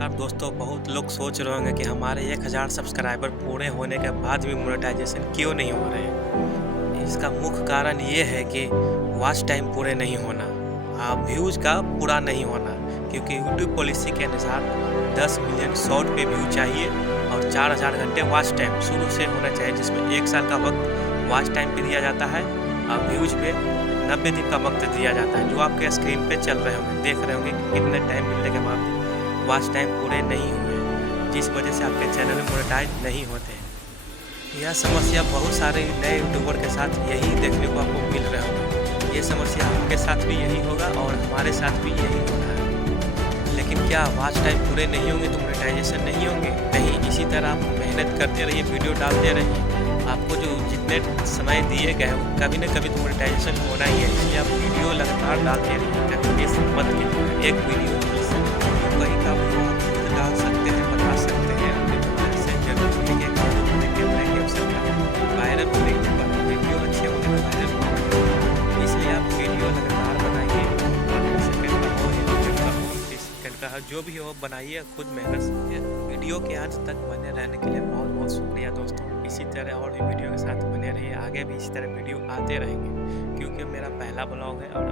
अब दोस्तों बहुत लोग सोच रहे होंगे कि हमारे 1000 सब्सक्राइबर पूरे होने के बाद भी मोनेटाइजेशन क्यों नहीं हो रहे हैं। इसका मुख्य कारण ये है कि वॉच टाइम पूरे नहीं होना, व्यूज़ का पूरा नहीं होना, क्योंकि यूट्यूब पॉलिसी के अनुसार 10 मिलियन शॉर्ट पे व्यू चाहिए और 4000 घंटे वॉच टाइम शुरू से होना चाहिए, जिसमें 1 साल का वक्त वॉच टाइम पे दिया जाता है और व्यूज़ पे 90 दिन का वक्त दिया जाता है, जो आपके स्क्रीन पे चल रहे होंगे, देख रहे होंगे कि कितने टाइम मिलने के बाद वॉच टाइम पूरे नहीं हुए, जिस वजह से आपके चैनल मोनेटाइज नहीं होते हैं। यह समस्या बहुत सारे नए यूट्यूबर के साथ यही देखने को आपको मिल रहा होगा। ये समस्या आपके साथ भी यही होगा और हमारे साथ भी यही हो रहा है। लेकिन क्या वॉच टाइम पूरे नहीं होंगे तो मोनेटाइजेशन नहीं होंगे? नहीं, इसी तरह आप मेहनत करते रहिए, वीडियो डालते रहिए। आपको जो जितने समय दिए गए हैं कभी न कभी तो मोनेटाइजेशन होना ही है, इसलिए आप वीडियो लगातार डालते रहिए। कभी मिस मत कीजिए, एक वीडियो कहीं का वो आप खुद डाल सकते हैं, बता सकते हैं अपने मोबाइल से। जरूरी है कि अपने कैमरे की आवश्यकता वायरल होने के बाद वीडियो अच्छे होने में वायरल होगा, इसलिए आप वीडियो लगातार बनाइए। 15 सेकंड का हो, 1 मिनट का हो, 30 सेकंड का हो, जो भी हो बनाइए, खुद मेहनत से। वीडियो के अंत तक बने रहने के लिए बहुत बहुत शुक्रिया दोस्तों। इसी तरह और भी वीडियो के साथ बने रहिए, आगे भी इसी तरह वीडियो आते रहेंगे, क्योंकि मेरा पहला ब्लॉग है और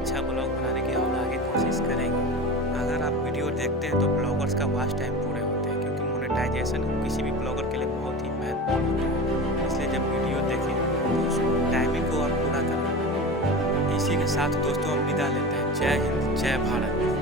अच्छा ब्लॉग बनाने की और आगे कोशिश करेंगे। अगर आप वीडियो देखते हैं तो ब्लॉगर्स का वॉच टाइम पूरे होते हैं, क्योंकि मोनेटाइजेशन किसी भी ब्लॉगर के लिए बहुत ही महत्वपूर्ण होता है। इसलिए जब वीडियो देखें तो उस टाइमिंग को आप पूरा करें। इसी के साथ दोस्तों हम विदा लेते हैं। जय हिंद, जय भारत।